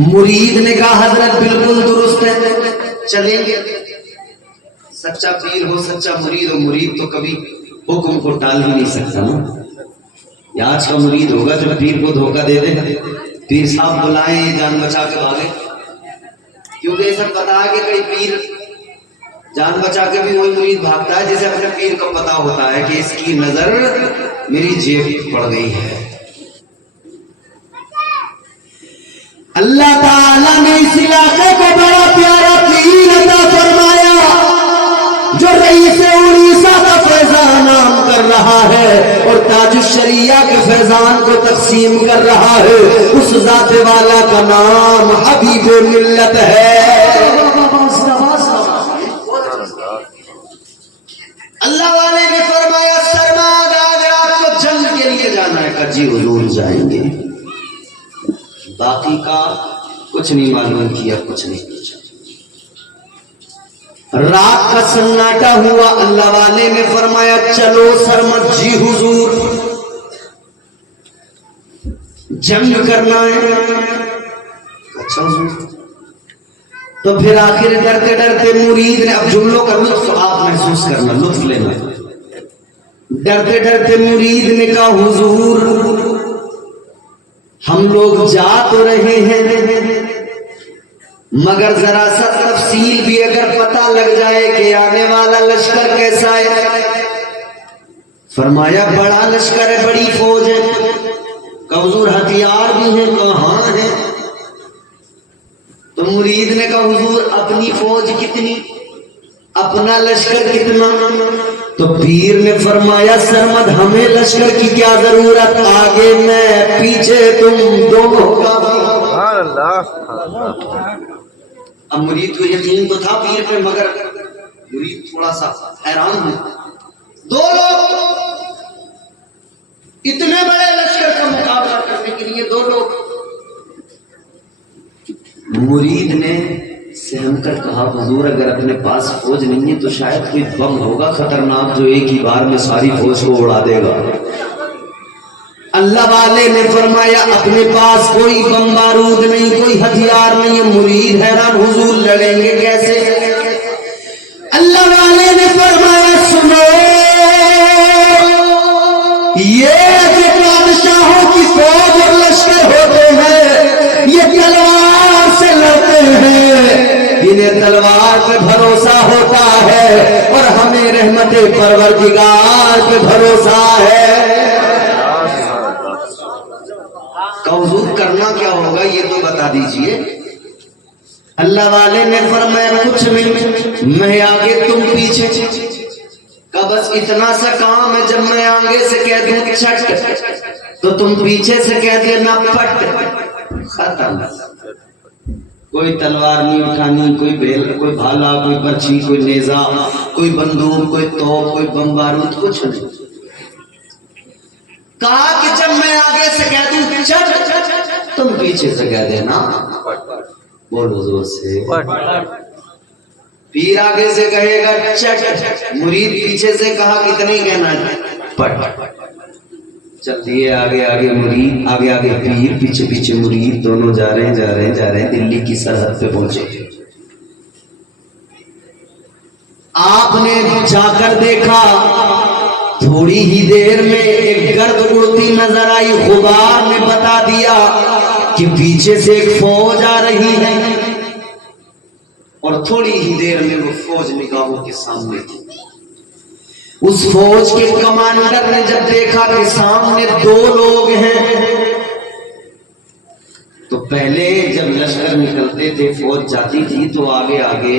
مرید نے کہا حضرت بالکل درست ہے، چلیں گے. سچا پیر ہو، سچا مرید ہو، مرید تو کبھی حکم کو ٹال ہی نہیں سکتا نا. یہ آج کا مرید ہوگا جو پیر کو دھوکہ دے دے, پیر صاحب بلائیں جان بچا کے بھاگے, کیونکہ یہ سب پتا ہے کہ کئی پیر جان بچا کے بھی وہی مرید بھاگتا ہے جسے اپنے پیر کو پتا ہوتا ہے کہ اس کی نظر میری جیب پڑ گئی ہے. اللہ تعالیٰ نے اس علاقے کو بڑا پیارا پیر عطا فرمایا جو رئیس اڑیسہ کا فیضان عام کر رہا ہے اور تاج الشریعہ کے فیضان کو تقسیم کر رہا ہے. اس ذات والا کا نام حبیب ملت ہے. اللہ والے نے فرمایا سرماد اگر آپ کو جنگ کے لیے جانا ہے کہ جی حضور جائیں گے, باقی کا کچھ نہیں معلوم کیا, کچھ نہیں پوچھا. رات کا سناٹا ہوا, اللہ والے نے فرمایا چلو سرمد جی حضور جنگ کرنا ہے. اچھا حضور. تو پھر آخر ڈرتے ڈرتے مرید نے, اب جملوں کا لطف آپ محسوس کرنا, لطف لینا. ڈرتے ڈرتے مرید نے کہا حضور ہم لوگ جا تو رہے ہیں مگر ذرا سا تفصیل بھی اگر پتہ لگ جائے کہ آنے والا لشکر کیسا ہے. فرمایا بڑا لشکر ہے, بڑی فوج ہے. کہ حضور ہتھیار بھی ہیں؟ کہاں ہیں. تو مرید نے کہا حضور اپنی فوج کتنی, اپنا لشکر کتنا. تو پیر نے فرمایا سرمد ہمیں لشکر کی کیا ضرورت, آگے میں پیچھے تم دونوں کا. سبحان اللہ. اب مرید کو یقین تو تھا پیر پہ, مگر مرید تھوڑا سا حیران ہے. دو لوگ اتنے بڑے لشکر کا مقابلہ کرنے کے لیے, دو لوگ. مرید نے سہم کر کہا حضور اگر اپنے پاس فوج نہیں ہے تو شاید کوئی بم ہوگا خطرناک جو ایک ہی بار میں ساری فوج کو اڑا دے گا. اللہ والے نے فرمایا اپنے پاس کوئی بم بارود نہیں, کوئی ہتھیار نہیں ہے. مرید حیران حضور لڑیں گے کیسے. اللہ والے نے فرمایا سنو یہ جو بادشاہوں کی فوج اور لشکر ہوتے ہیں یہ تلوار سے لڑتے ہیں, انہیں تلوار پہ بھروسہ ہوتا ہے اور ہمیں رحمت پروردگار پہ بھروسہ ہے. حضور کرنا کیا ہوگا یہ تو بتا دیجئے. اللہ والے نے فرمایا کچھ نہیں, میں آگے تم پیچھے. کہ بس اتنا سا کام ہے, جب میں آگے سے کہہ دوں چھٹ تو تم پیچھے سے کہہ دینا پٹ, ختم. کوئی تلوار نہیں اٹھانی, کوئی بیل, کوئی بھالا, کوئی برچھی, کوئی نیزا, کوئی بندوق, کوئی توپ, کوئی بم بارود, کچھ نہیں. کہا کہ جب میں آگے سے کہہ دوں چٹ تم پیچھے سے کہہ دینا بولو زور سے. پیر آگے سے کہے گا چٹ, مرید پیچھے سے کہا کتنے کہنا ہے پٹ. چل دیے آگے آگے مرید, آگے آگے پیر, پیچھے پیچھے مرید, دونوں جا رہے ہیں. دلی کی سرحد پہ پہنچے. آپ نے جا کر دیکھا تھوڑی ہی دیر میں ایک گرد اڑتی نظر آئی. غبار نے بتا دیا کہ پیچھے سے ایک فوج آ رہی ہے اور تھوڑی ہی دیر میں وہ فوج نگاہوں کے سامنے تھی. اس فوج کے کمانڈر نے جب دیکھا کہ سامنے دو لوگ ہیں, تو پہلے جب لشکر نکلتے تھے فوج جاتی تھی تو آگے آگے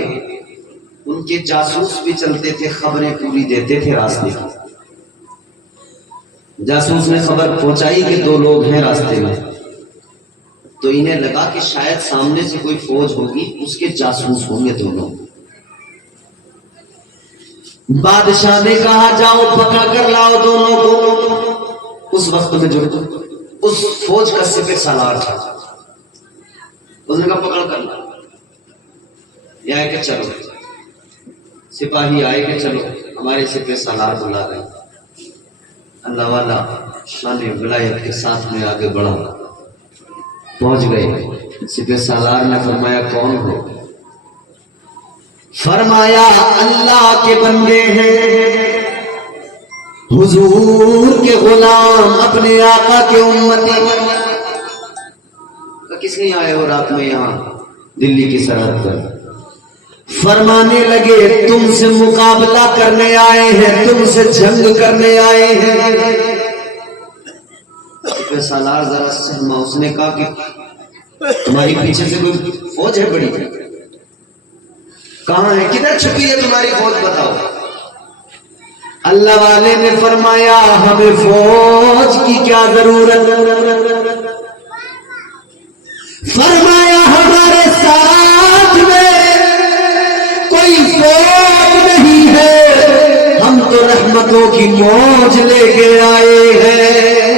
ان کے جاسوس بھی چلتے تھے, خبریں پوری دیتے تھے راستے کی. جاسوس نے خبر پہنچائی کہ دو لوگ ہیں راستے میں, تو انہیں لگا کہ شاید سامنے سے کوئی فوج ہوگی, اس کے جاسوس ہوں گے دونوں. بادشاہ نے کہا جاؤ پکڑ کر لاؤ دونوں کو. اس وقت میں جو اس فوج کا سپہ سالار تھا اس نے کہا پکڑ کر لاؤ. یہ آئے کہ چلو, سپاہی آئے کہ چلو ہمارے سپہ سالار بلا رہے ہیں. اللہ والا شان ولایت کے ساتھ میں آگے بڑھا, پہنچ گئے. سپہ سالار نے فرمایا کون ہو؟ فرمایا اللہ کے بندے ہیں. حضور کے غلام اپنے آقا کے امتی کس لیے آئے ہو رات میں یہاں دلی کی سرحد پر؟ فرمانے لگے تم سے مقابلہ کرنے آئے ہیں، تم سے جنگ کرنے آئے ہیں۔ سالار ذرا سہما، اس نے کہا کہ تمہاری پیچھے سے کوئی فوج ہے بڑی؟ کہاں ہے؟ کدھر چھپی ہے تمہاری فوج؟ بتاؤ۔ اللہ والے نے فرمایا ہمیں فوج کی کیا ضرورت، فرمایا ہمارے ساتھ میں کوئی فوج نہیں ہے، ہم تو رحمتوں کی موج لے کے آئے ہیں۔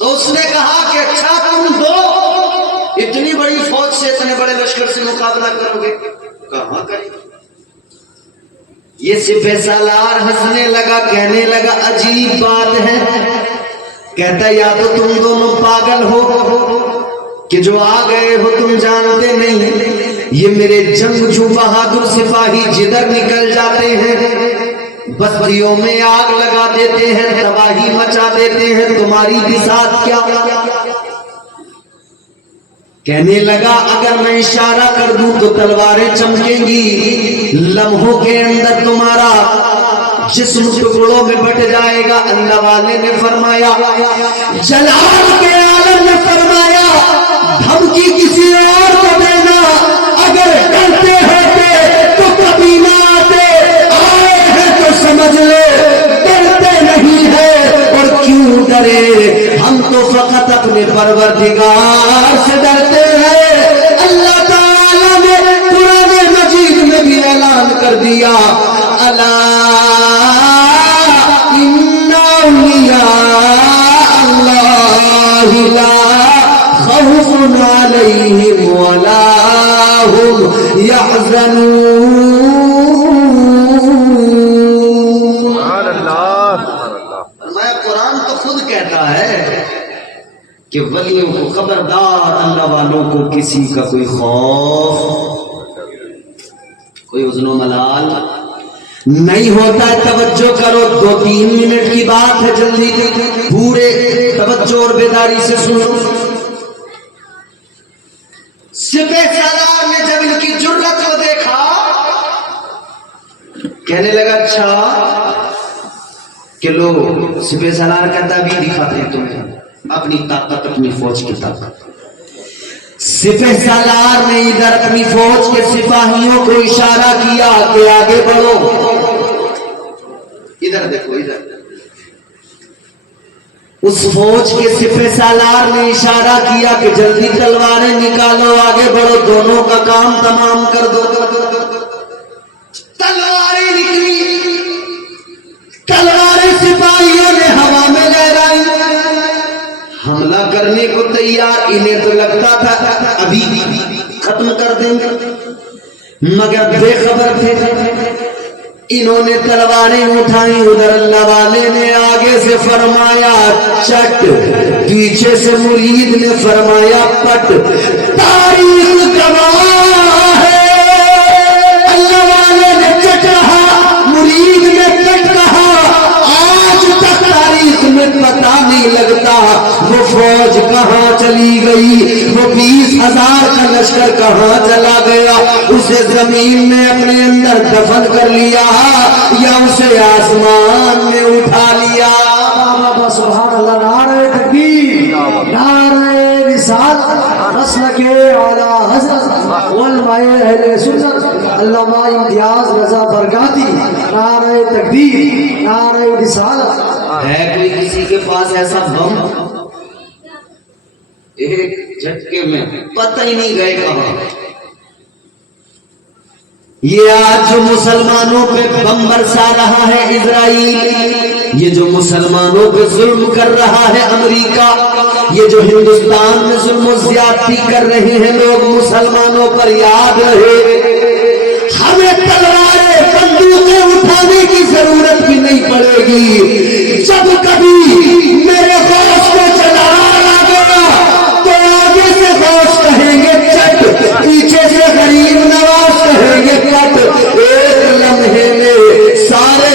تو اس نے کہا کہ اچھا تم دو اتنی بڑی فوج سے، اتنے بڑے لشکر سے مقابلہ کرو گے؟ کہاں کریں؟ یہ سپہ سالار ہنسنے لگا، کہنے لگا عجیب بات ہے، کہتا یا تو تم دونوں پاگل ہو کہ جو آ گئے ہو تم جانتے نہیں، یہ میرے جنگجو بہادر سپاہی جدھر نکل جاتے ہیں بستیوں میں آگ لگا دیتے ہیں، تباہی مچا دیتے ہیں، تمہاری بساط کیا؟ کہنے لگا اگر میں اشارہ کر دوں تو تلواریں چمکیں گی، لمحوں کے اندر تمہارا جسم ٹکڑوں میں بٹ جائے گا۔ اللہ والے نے فرمایا، جلال کے عالم نے فرمایا دھمکی کسی اور کو دینا، اگر ڈرتے ہوتے تو کبھی نہ آتے، آئے ہیں تو سمجھ لے ڈرتے نہیں ہے۔ اور کیوں ڈرے؟ ہم تو فقط اپنے پروردگار سے ڈرتے ہیں۔ اللہ تعالیٰ نے قرآن مجید میں بھی اعلان کر دیا، الا ان اولیاء اللہ لا خوف علیہم ولا هم يحزنون۔ میں قرآن تو خود کہتا ہے کہ ولیوں کو خبردار، اللہ والوں کو کسی کا کوئی خوف، کوئی حزن و ملال نہیں ہوتا ہے۔ توجہ کرو، 2-3 منٹ کی بات ہے، جلدی پورے توجہ اور بیداری سے سنو۔ سپہ سالار نے جب ان کی جرأت کو دیکھا کہنے لگا اچھا کہ لو، سپہ سالار کہتا بھی دکھاتے ہیں تمہیں اپنی طاقت، اپنی فوج کی طاقت۔ سپہ سالار نے ادھر اپنی فوج کے سپاہیوں کو اشارہ کیا کہ آگے بڑھو، ادھر دیکھو، ادھر۔ اس فوج کے سپہ سالار نے اشارہ کیا کہ جلدی تلواریں نکالو، آگے بڑھو، دونوں کا کام تمام کر دو۔ تلواریں نکلی، تلواریں سپاہیوں نے ہوا میں لہرائی، حملہ کرنے کو تیار۔ انہیں تو لگتا تھا ابھی ختم کر دیں گے، مگر بے خبر تھے۔ انہوں نے تلواریں اٹھائیں، ادھر اللہ والے نے آگے سے فرمایا چٹ، پیچھے سے مرید نے فرمایا پٹ۔ تاریخ گواہ ہے، اللہ والے نے چٹ کہا، مرید نے پٹ کہا۔ آج تک تاریخ میں پتہ نہیں لگتا وہ فوج کہاں چلی گئی، وہ 20,000 کا لشکر کہاں چلا گیا، اسے زمین میں اپنے اندر دفن کر لیا یا اسے آسمان میں اٹھا لیا۔ سبحان اللہ، نعرہ تکبیر، نعرہ رسالت، مسلک اعلیٰ حضرت علماء اہل سنت علامہ امتیاز رضا برکاتی، نعرہ تکبیر، نعرہ رسالت۔ ہے کوئی کسی کے پاس ایسا بم ایک جھٹکے میں پتہ ہی نہیں گئے کہاں؟ یہ آج جو مسلمانوں پہ بم برسا رہا ہے اسرائیل، یہ جو مسلمانوں پہ ظلم کر رہا ہے امریکہ، یہ جو ہندوستان میں ظلم و زیادتی کر رہے ہیں لوگ مسلمانوں پر، یاد رہے ہمیں تلواریں بندوقیں اٹھانے کی ضرورت بھی نہیں پڑے گی۔ جب کبھی میرے غوث کو چلانا گیا تو آگے سے غوث کہیں گے چٹ، پیچھے سے غریب نواز کہیں گے کٹ، ایک لمحے میں سارے